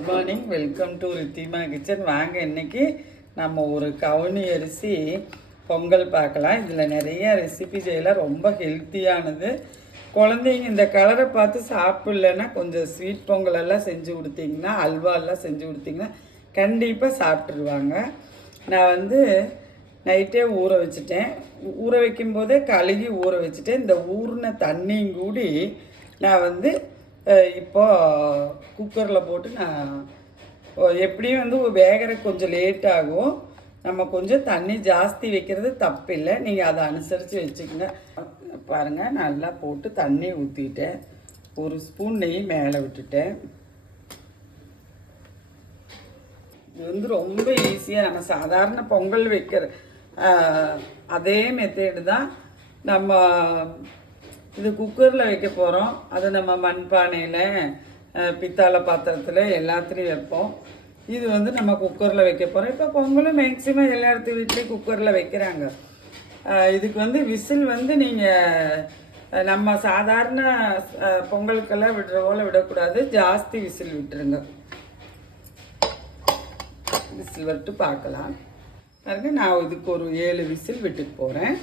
Good morning, welcome to Ridhima kitchen. வாங்க இன்னைக்கு நம்ம ஒரு கவுனி அரிசி பொங்கல் பார்க்கலாம். இதில் நிறைய ரெசிபி செய்யலாம், ரொம்ப ஹெல்த்தியானது. குழந்தைங்க இந்த கலரை பார்த்து சாப்பிட்லன்னா கொஞ்சம் ஸ்வீட் பொங்கலெல்லாம் செஞ்சு கொடுத்தீங்கன்னா, அல்வாலாம் செஞ்சு கொடுத்தீங்கன்னா கண்டிப்பாக சாப்பிட்ருவாங்க. நான் நைட்டே ஊற வச்சுட்டேன். ஊற வைக்கும்போதே கழுகி ஊற வச்சுட்டேன். இந்த ஊறின தண்ணியும் கூடி நான் இப்போ குக்கரில் போட்டு நான் எப்படியும் வேகறதுக்கு கொஞ்சம் லேட் ஆகும். நம்ம கொஞ்சம் தண்ணி ஜாஸ்தி வைக்கிறது தப்பில்லை, நீங்கள் அதை அனுசரித்து வச்சுக்கோங்க. பாருங்கள், நல்லா போட்டு தண்ணி ஊற்றிட்டேன். ஒரு ஸ்பூன் நெய் மேலே விட்டுட்டேன். இது ரொம்ப ஈஸியாக நம்ம சாதாரண பொங்கல் வைக்கிற அதே மெத்தேடு தான். நம்ம இது குக்கரில் வைக்க போகிறோம். அது நம்ம மண்பானையில், பித்தாளை பாத்திரத்தில் எல்லாத்துலேயும் வைப்போம். இது நம்ம குக்கரில் வைக்க போகிறோம். இப்போ பொங்கலும் மேக்சிமம் எல்லா இடத்து வீட்லேயும் குக்கரில் வைக்கிறாங்க. இதுக்கு விசில் நீங்கள் நம்ம சாதாரண பொங்கலுக்கெல்லாம் விடுற போல் விடக்கூடாது, ஜாஸ்தி விசில் விட்டுருங்க. விசில் விட்டு பார்க்கலாம். பாருங்கள், நான் இதுக்கு ஒரு 7 விசில் விட்டுட்டு போகிறேன்.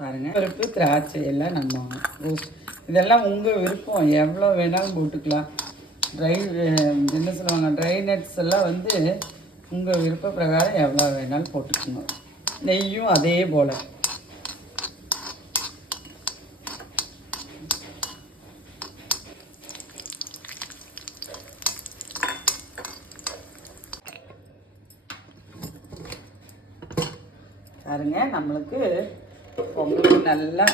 பாருங்கள், பருப்பு திராட்சை எல்லாம் நம்ம இதெல்லாம் உங்கள் விருப்பம், எவ்வளோ வேணாலும் போட்டுக்கலாம். என்ன சொல்லுவாங்க, ட்ரை நட்ஸ் எல்லாம் உங்கள் விருப்ப பிரகாரம் எவ்வளோ வேணாலும் போட்டுக்கணும். நெய்யும் அதே போல். பாருங்க, நம்மளுக்கு பொங்கல் நல்லா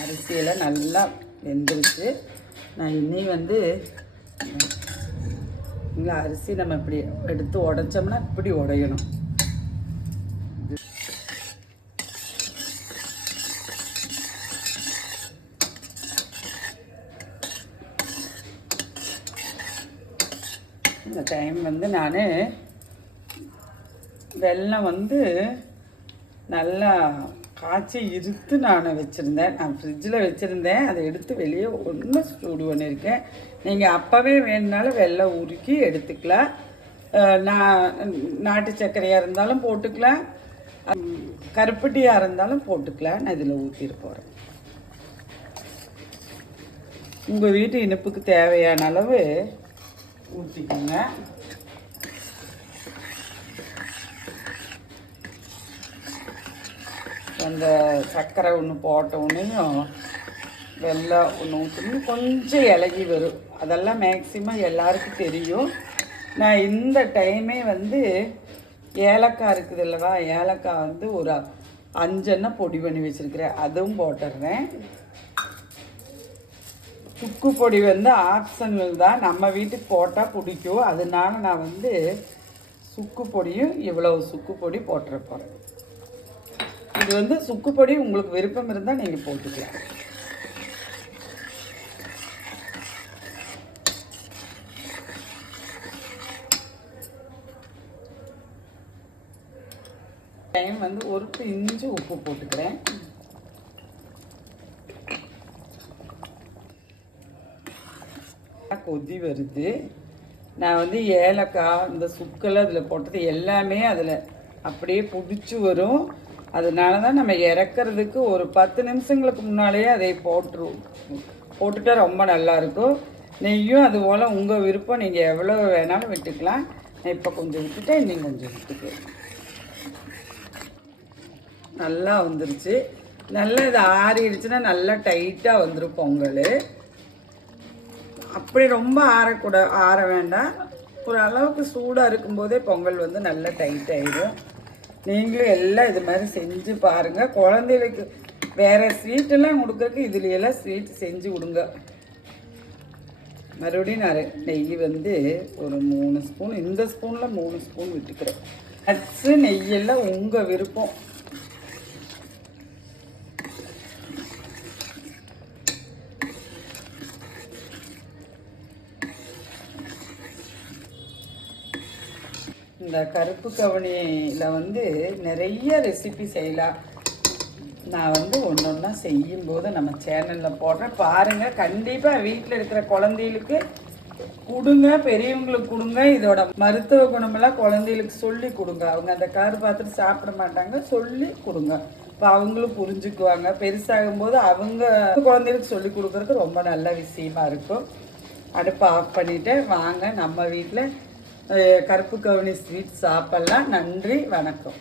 அரிசியெல்லாம் நல்லா வெந்துருச்சு. நான் இன்னும் இங்கே அரிசி நம்ம இப்படி எடுத்து உடைச்சோம்னா இப்படி உடையணும். இந்த டைம் நான் வெல்லம் நல்லா காய்ச்சி இருத்து நான் வச்சுருந்தேன். நான் ஃப்ரிட்ஜில் வச்சுருந்தேன். அதை எடுத்து வெளியே ஒன்று சூடு பண்ணியிருக்கேன். நீங்கள் அப்போவே வேணுனாலும் வெல்லம் உருக்கி எடுத்துக்கலாம். நாட்டு சர்க்கரையாக இருந்தாலும் போட்டுக்கலாம், கருப்பட்டியாக இருந்தாலும் போட்டுக்கலாம். நான் இதில் ஊற்றிட்டு போகிறேன். உங்கள் வீட்டு இனிப்புக்கு தேவையான அளவு ஊற்றிக்கோங்க. அந்த சர்க்கரை ஒன்று போட்ட ஒன்றையும் வெல்லம் ஒன்று ஊற்றணும். கொஞ்சம் இலகி வரும். அதெல்லாம் மேக்சிமம் எல்லாருக்கும் தெரியும். நான் இந்த டைமே ஏலக்காய் இருக்குது இல்லவா, ஏலக்காய் ஒரு 5 எண்ணெய் பொடி பண்ணி வச்சுருக்கிறேன், அதுவும் போட்டுடுறேன். சுக்கு பொடி ஆப்ஷனல் தான், நம்ம வீட்டுக்கு போட்டால் பிடிக்கும். அதனால நான் சுக்கு பொடியும் இவ்வளவு சுக்கு பொடி போட்டுற போகிறேன். இது சுக்கு பொடி உங்களுக்கு விருப்பம் இருந்தால் நீங்கள் போட்டுக்கலாம். டைம் ஒரு பிஞ்சு உப்பு போட்டுக்கிறேன். கொதி வருது. நான் ஏலக்காய் இந்த சுக்கெல்லாம் அதில் போட்டது எல்லாமே அதில் அப்படியே பிடிச்சி வரும். அதனால தான் நம்ம இறக்கிறதுக்கு ஒரு 10 நிமிஷங்களுக்கு முன்னாலேயே அதை போட்டுட்டா ரொம்ப நல்லாயிருக்கும். நெய்யும் அதுபோல் உங்கள் விருப்பம், நீங்கள் எவ்வளோ வேணாலும் விட்டுக்கலாம். நான் இப்போ கொஞ்சம் விட்டுட்டேன், இன்னும் கொஞ்சம் விட்டுக்கிறேன். நல்லா வந்துருச்சு. நல்லா இது ஆறிடுச்சுன்னா நல்லா டைட்டாக வந்துடும் பொங்கல். அப்படி ரொம்ப ஆற வேண்டாம். ஒரு அளவுக்கு சூடாக இருக்கும்போதே பொங்கல் நல்லா டைட் ஆகிடும். நீங்களும் எல்லாம் இது மாதிரி செஞ்சு பாருங்கள். குழந்தைகளுக்கு வேறு ஸ்வீட்டெல்லாம் கொடுக்கறதுக்கு இதுலையெல்லாம் ஸ்வீட் செஞ்சு கொடுங்க. மறுபடியும் நான் நெய் ஒரு 3 ஸ்பூன், இந்த ஸ்பூனில் 3 ஸ்பூன் விட்டுக்கிறேன். நட்ஸு நெய்யெல்லாம் உங்கள் விருப்பம். இந்த கருப்பு கவுனியில் நிறைய ரெசிபி செய்யலாம். நான் ஒன்று ஒன்றா செய்யும்போது நம்ம சேனலில் போடுறேன், பாருங்கள். கண்டிப்பாக வீட்டில் இருக்கிற குழந்தைகளுக்கு கொடுங்க, பெரியவங்களுக்கு கொடுங்க. இதோட மருத்துவ குணமெல்லாம் குழந்தைகளுக்கு சொல்லி கொடுங்க. அவங்க அந்த கலர் பார்த்துட்டு சாப்பிட மாட்டாங்க, சொல்லி கொடுங்க. இப்போ அவங்களும் புரிஞ்சுக்குவாங்க. பெருசாகும் போது அவங்க குழந்தைகளுக்கு சொல்லி கொடுக்குறதுக்கு ரொம்ப நல்ல விஷயமா இருக்கும். அடுப்பை ஆஃப் பண்ணிவிட்டு வாங்க நம்ம வீட்டில் கருப்பு கவுனி ஸ்வீட் சாப்பிட்லாம். நன்றி, வணக்கம்.